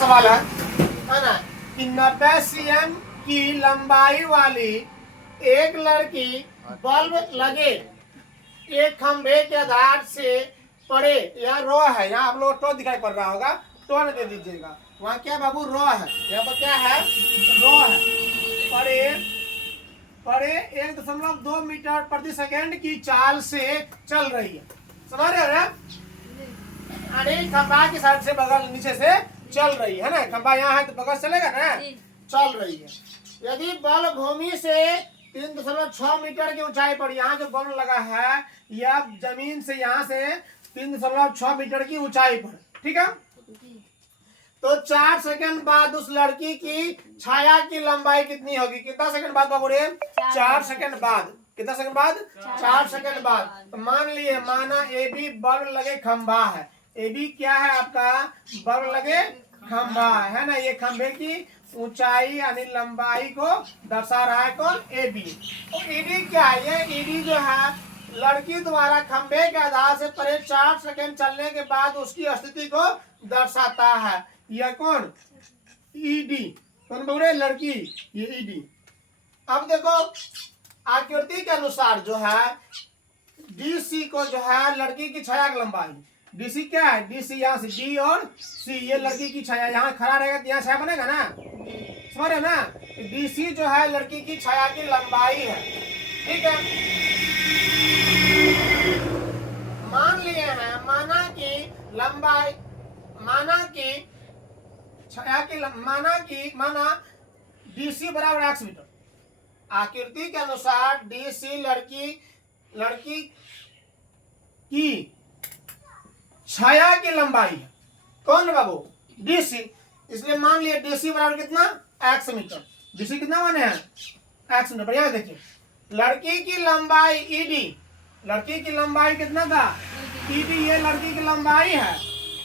सवाल है ना कि 90 cm की लंबाई वाली एक लड़की बल्ब लगे एक खंभे के आधार से पड़े। यहाँ रो है, यहाँ आप लोग टो दिखाई पड़ रहा होगा, टो न दे दीजिएगा। वहाँ क्या बाबू रो है, यहाँ पर क्या है रो है। पड़े 1.2 मीटर प्रति सेकेंड की चाल से चल रही है। समझ रहे हो? अरे खंभा की साइड से बगल नीचे से चल रही है ना, खंभा यहाँ है तो बगल चलेगा ना, चल रही है। यदि बल भूमि से 3.6 मीटर की ऊंचाई पर, यहाँ जो बल लगा है यह जमीन से यहाँ से 3.6 मीटर की ऊंचाई पर, ठीक है। तो 4 सेकंड बाद उस लड़की की छाया की लंबाई कितनी होगी? कितना सेकंड बाद बाबू रे? 4 सेकंड बाद। कितना सेकंड बाद? 4 सेकंड बाद। तो मान लिए, माना ए बी बल्ब लगे खंभा है, ए बी क्या है आपका? बल्ब लगे खंभा है ना। ये खंभे की ऊंचाई यानी लंबाई को दर्शा रहा है कौन? A B. तो ए बी क्या है? ये ए बी जो है लड़की द्वारा खंभे के आधार से परे 4 सेकंड चलने के बाद उसकी स्थिति को दर्शाता है। यह कौन? ईडी। कौन बोल रहे? लड़की, ये ईडी। अब देखो आकृति के अनुसार जो है डीसी को जो है लड़की की छाया की लंबाई, डीसी क्या है? डीसी यहाँ से डी और सी, ये लड़की की छाया, यहाँ खड़ा रहेगा तो यहाँ छाया बनेगा ना, समझ रहे ना। डीसी जो है लड़की की छाया की लंबाई है, ठीक है। मान लिए हैं, माना कि लंबाई, माना कि छाया की माना डीसी बराबर x मीटर। आकृति के अनुसार डीसी लड़की की छाया की लंबाई है। कौन है बाबू? डीसी। इसलिए मान लिया डीसी बराबर कितना? x metre. डीसी कितना माने हैं? x metre. बढ़िया देखिए, लड़की की लंबाई ईडी, लड़की की लंबाई कितना था? ईडी, ये लड़की की लंबाई है।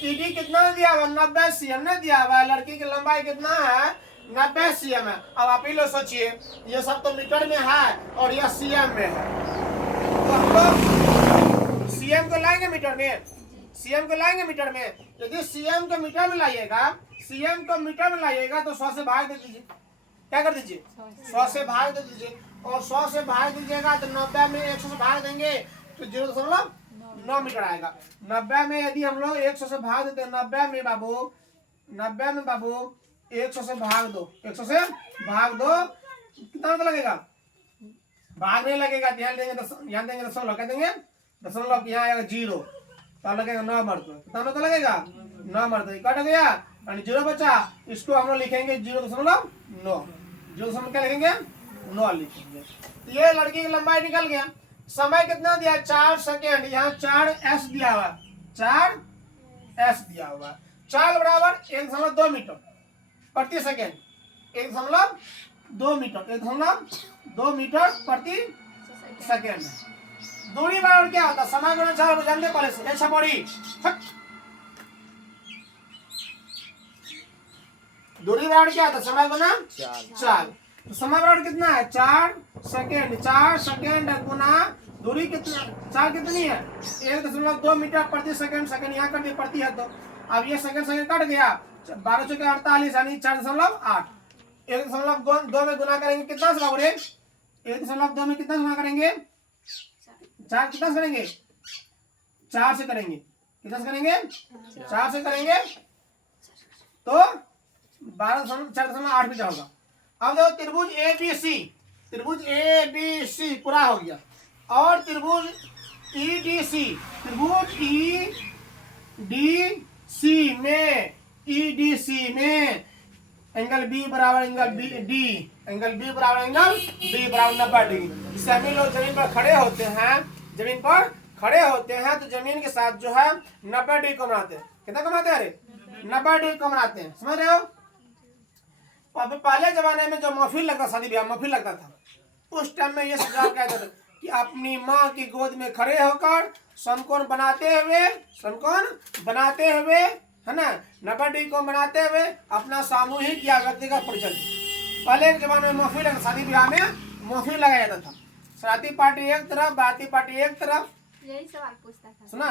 ईडी कितना दिया हुआ? 90 cm ने दिया हुआ है। लड़की की लंबाई कितना है? 90 cm है। अब आप ही लोग सोचिए, ये सब तो मीटर में है और यह सीएम में है, तो हम लोग सीएम को लाएंगे मीटर में, सीएम को लाएंगे मीटर में। यदि सीएम को मीटर में लाइएगा, सीएम को मीटर में लाइएगा तो 100 से भाग दे दीजिए। क्या कर दीजिए? 100 से भाग दे दीजिए। और 100 से भाग दीजिएगा तो 90 में 100 से भाग देंगे तो 0.9 मीटर आएगा। 90 में यदि हम लोग 100 से भाग देते हैं, 90 में बाबू 100 से भाग दो, 100 से भाग दो, कितना लगेगा? भाग नहीं लगेगा, ध्यान देंगे, ध्यान देंगे दशमलव, क्या देंगे? दशमलव, यहाँ आएगा 0, तो लगेगा 9 मर्द। कितना तो लगेगा? 9 मर्द। कट गया और 0 बचा, इसको हम लोग लिखेंगे 0.9, 0 क्या लिखेंगे? 9 लिखेंगे। ये लड़की की लंबाई निकल गया। समय कितना दिया? 4 सेकेंड। यहाँ 4s दिया हुआ, 4s दिया हुआ। 4 बराबर 1.2 मीटर प्रति सेकेंड, 1.2 मीटर, 1.2 मीटर प्रति सेकेंड। दूरी बराबर क्या होता? समय गुना 4 जानते पहले से, अच्छा बड़ी दूरी बराबर क्या होता? समय गुना 4। तो समय बराबर कितना है? 4 सेकेंड। 4 सेकेंड गुना दूरी कितना? 4 कितनी है? 1.2 मीटर प्रति सेकेंड। सेकेंड यहाँ कर दिए प्रति है, तो अब ये सेकेंड कट गया, 12 चौके 48 यानी 4.8। 1.2 में गुना करेंगे कितना से बाबू रे? 1.2 में कितना गुना करेंगे? 4 कितना से करेंगे? 4 से करेंगे। कितना से करेंगे? 4 से करेंगे तो 4.8 मीटर होगा। अब देखो त्रिभुज ABC पूरा हो गया, और त्रिभुज EDC में एंगल B बराबर एंगल D, एंगल B बराबर एंगल D बराबर 90 डिग्री। इससे हम लोग जमीन पर खड़े होते हैं, तो जमीन के साथ जो है 90 डिग्री को बनाते हैं। कितना कमाते हैं? अरे 90 डिग्री को बनाते हैं, समझ रहे हो? अब पहले जमाने में जो महफिल लगता, शादी ब्याह महफिल लगता था, उस टाइम में ये सरकार कहते थे कि अपनी माँ की गोद में खड़े होकर समकोण बनाते हुए है ना, 90 डिग्री को बनाते हुए अपना सामूहिक या व्यक्तिगत परिचय। पहले के जमाने में महफिल, शादी ब्याह में महफिल लगाया जाता था। शादी पार्टी एक तरफ, बाराती पार्टी एक तरफ। यही सवाल पूछता था, सुना?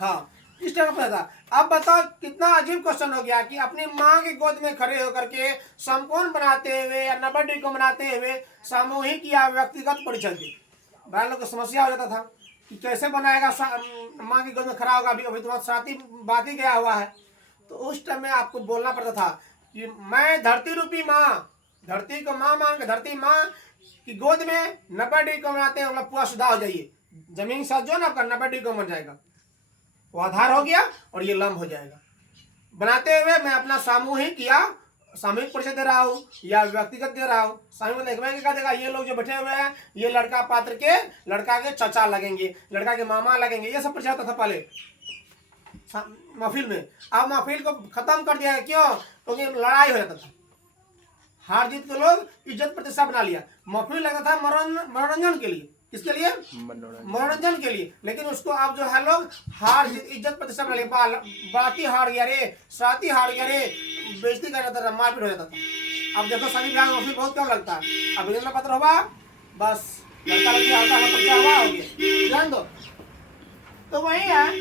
हाँ, इस टाइप का पूछा था। अब बताओ कितना अजीब क्वेश्चन हो गया कि अपनी माँ की गोद में खड़े होकर के समकोण बनाते हुए या 90 डिग्री को बनाते हुए सामूहिक या व्यक्तिगत परीक्षण दी। बड़ा लोग को समस्या हो जाता था कि कैसे बनाएगा, माँ की गोद में खड़ा होगा, अभी तुम्हारा साथी बात ही गया हुआ है। तो उस टाइम में आपको बोलना पड़ता था कि मैं धरती रूपी माँ, धरती को माँ मान के धरती माँ की गोद में 90 डिग्री को बनाते हैं, मतलब पूरा सीधा हो जाइए, जमीन के साथ जो ना आपका 90 डिग्री को बन जाएगा, वो आधार हो गया और ये लंब हो जाएगा। बनाते हुए मैं अपना सामूहिक या सामूहिक परिचय दे रहा हूँ या व्यक्तिगत दे रहा हूँ। सामूहिक में क्या देगा, ये लोग जो बैठे हुए हैं ये लड़का पात्र के, लड़का के चचा लगेंगे, लड़का के मामा लगेंगे, ये सब परिचय होता था पहले महफिल में। अब महफिल को खत्म कर दिया है, क्यों? क्योंकि लड़ाई हो जाता था, हार जीत के लोग इज्जत प्रतिष्ठा बना लिया। महफिल लगा था मनोरंजन के लिए, किसके लिए? मनोरंजन के लिए। लेकिन उसको अब जो है लोग हार जीत इज्जत प्रतिष्ठा बना लिया। बाती हार गया रे, साथी हार गया रे, बेइज्जती कर जाता था, मारपीट हो जाता था। अब देखो सभी ब्याह महफिल बहुत कम लगता है। अब विजन पत्र होगा, बस लड़का लड़की आता है, परिचय हुआ, हो गया, ध्यान दो। तो वही है,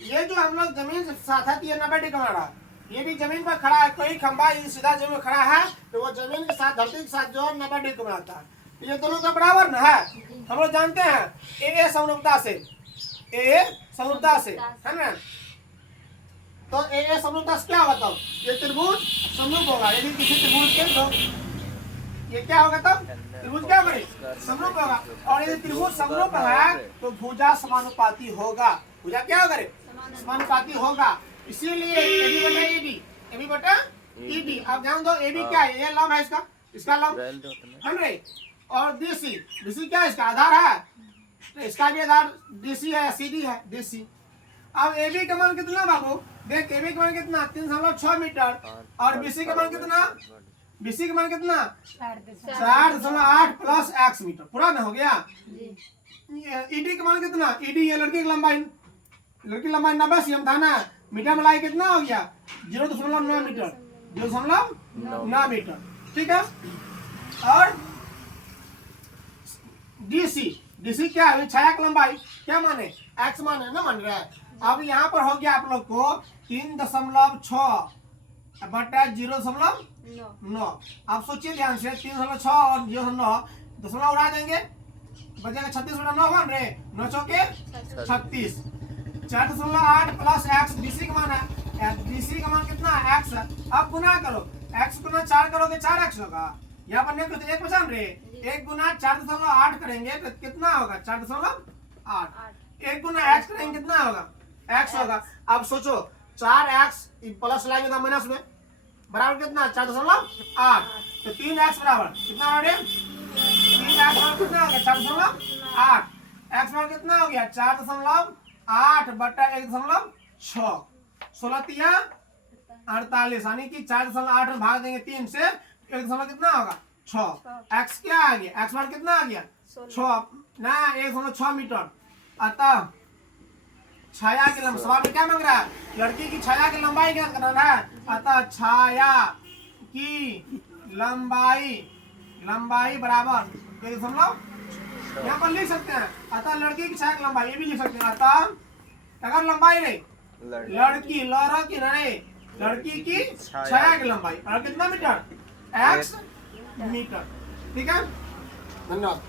ये जो हम लोग जमीन से साथ है 90 डिग्री का रहा, ये भी जमीन पर खड़ा है, कोई खंभा सीधा जमीन में खड़ा है तो वो जमीन के साथ धरती के साथ जो 90 डिग्री को बनाता है। ये दोनों का बराबर ना है, हम लोग जानते हैं ए समरूपता से, ए समरूपता से, है ना? तो ए समरूपता से क्या होगा तब? ये त्रिभुज समरूप होगा। यदि किसी त्रिभुज के तो ये क्या होगा तब? त्रिभुज क्या होगा? समरूप होगा। और यदि त्रिभुज समरूप है तो भुजा समानुपाती होगा। भुजा क्या होगा? समानुपाती होगा। इसीलिए AB बटा ED, AB बटा ED। आप ध्यान दो, AB क्या है? ये लंब है इसका, इसका लंब है। और BC क्या है? इसका आधार है, तो इसका भी आधार DC है, CD है, DC। अब AB का मान कितना बाबू? देख, AB का मान कितना? 3.6 मीटर। और BC का मान कितना? BC का मान कितना? 4.8 प्लस x मीटर। पूरा ना हो गया? ED का मान कितना? ED ये लड़की की लंबाई, लड़की की लंबाई 90 cm था ना, मीटर मलाई कितना हो गया? 0.9 मीटर, 0.9 मीटर, ठीक है। और DC क्या है? छाया की लंबाई क्या माने? x माने ना, मान रहा है। अब यहाँ पर हो गया आप लोग को 3.6 बटा 0.9। आप सोचिए ध्यान से, 3.6 और 0.9 दशमलव उड़ा देंगे, बचेगा 36/9 मान रहे, 9 चौके 36। 4.8 प्लस x BC का मान है, BC का मान कितना? x। अब गुना करो, x गुना 4 करोगे 4x होगा। यहाँ पर नहीं तो 1 बचा रहे, 1 गुना 4.8 करेंगे तो कितना होगा? 4.8। 1 गुना x करेंगे कितना होगा? x होगा। अब सोचो 4x प्लस लाएंगे तो माइनस में, बराबर कितना? 4.8। तो 3x बराबर कितना हो गया? 3x बराबर कितना हो गया? 4.8। x बराबर कितना हो गया? 4.8 बटा 1.6। 16 तिया 48, यानी कि 4.8 में भाग देंगे 3 से, 1 कितना होगा? 6। x क्या आ गया? x बराबर कितना आ गया? 6 ना, 1.6 मीटर। अतः छाया की लंबाई, सवाल में क्या मांग रहा है? लड़की की छाया की लंबाई क्या करना है? अतः छाया की लंबाई बराबर 1.6। यहाँ पर लिख सकते हैं अतः लड़की की छाया की लंबाई, ये भी लिख सकते हैं अतः अगर लंबाई रे लड़की की छाया की लंबाई और कितना मीटर? x मीटर, ठीक है। धन्यवाद।